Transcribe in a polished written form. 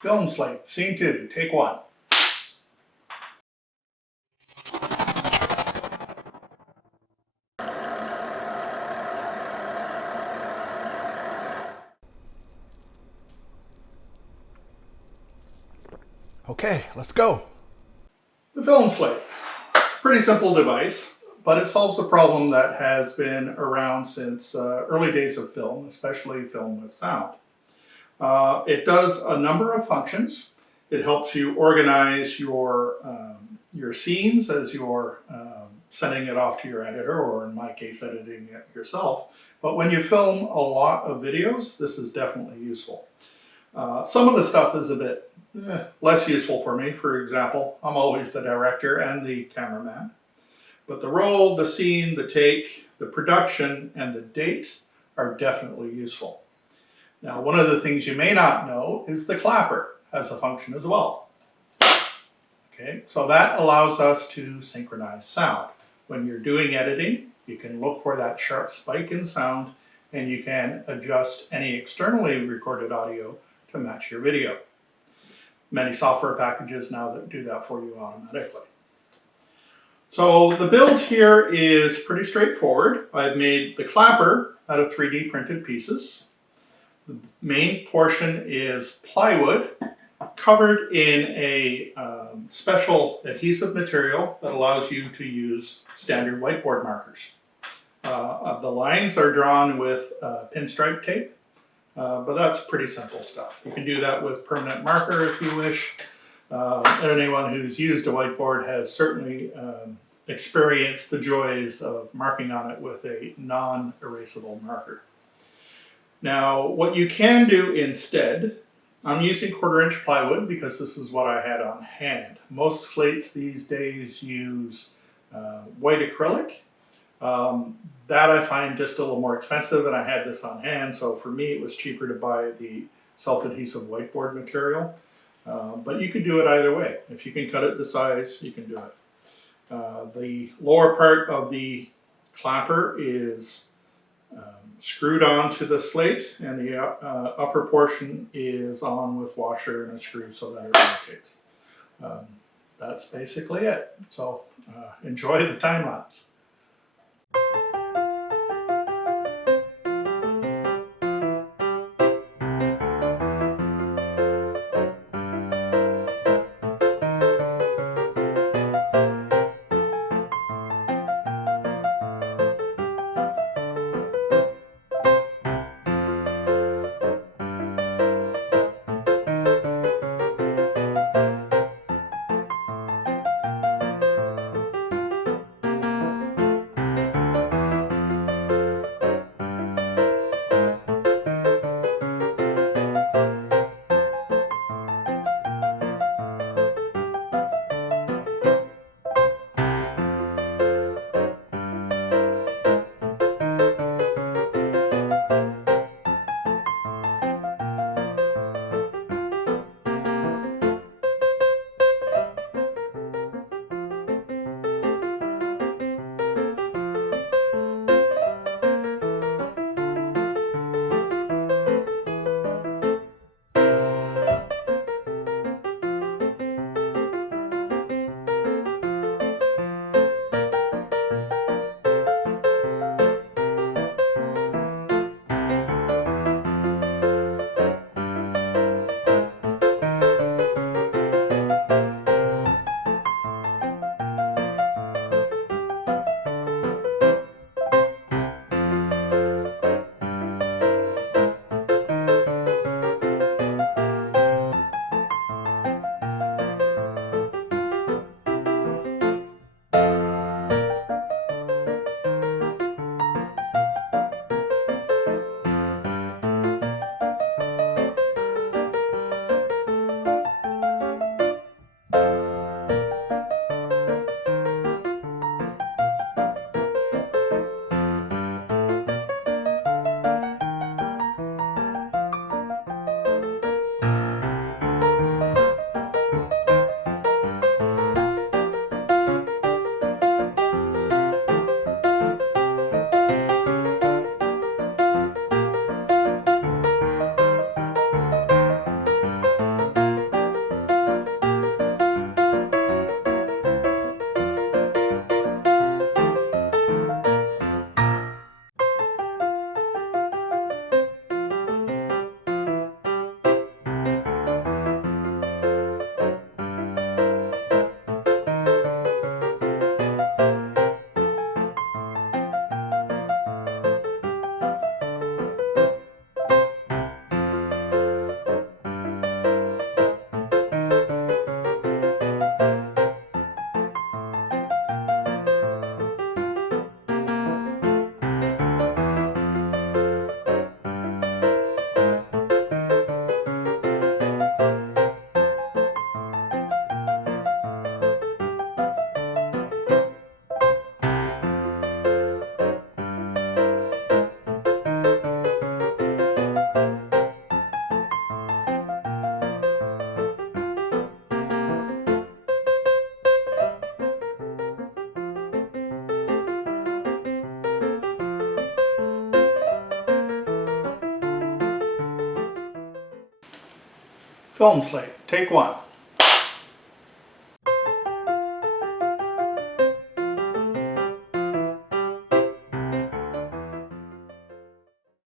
Film Slate, Scene 2, Take 1. Okay, let's go. The Film Slate. It's a pretty simple device, but it solves a problem that has been around since early days of film, especially film with sound. It does a number of functions. It helps you organize your scenes as you're sending it off to your editor, or in my case, editing it yourself. But when you film a lot of videos, this is definitely useful. Some of the stuff is a bit less useful for me. For example, I'm always the director and the cameraman. But the roll, the scene, the take, the production, and the date are definitely useful. Now, one of the things you may not know is the clapper has a function as well. Okay, so that allows us to synchronize sound. When you're doing editing, you can look for that sharp spike in sound, and you can adjust any externally recorded audio to match your video. Many software packages now that do that for you automatically. So the build here is pretty straightforward. I've made the clapper out of 3D printed pieces. The main portion is plywood covered in a special adhesive material that allows you to use standard whiteboard markers. The lines are drawn with pinstripe tape, but that's pretty simple stuff. You can do that with permanent marker if you wish. Anyone who's used a whiteboard has certainly experienced the joys of marking on it with a non-erasable marker. Now, what you can do instead, I'm using 1/4-inch plywood because this is what I had on hand. Most slates these days use white acrylic. That I find just a little more expensive, and I had this on hand, so for me it was cheaper to buy the self-adhesive whiteboard material. But you could do it either way. If you can cut it to size, you can do it. The lower part of the clapper is screwed on to the slate, and the upper portion is on with washer and a screw so that it rotates. That's basically it. So enjoy the time lapse. Film Slate, take one.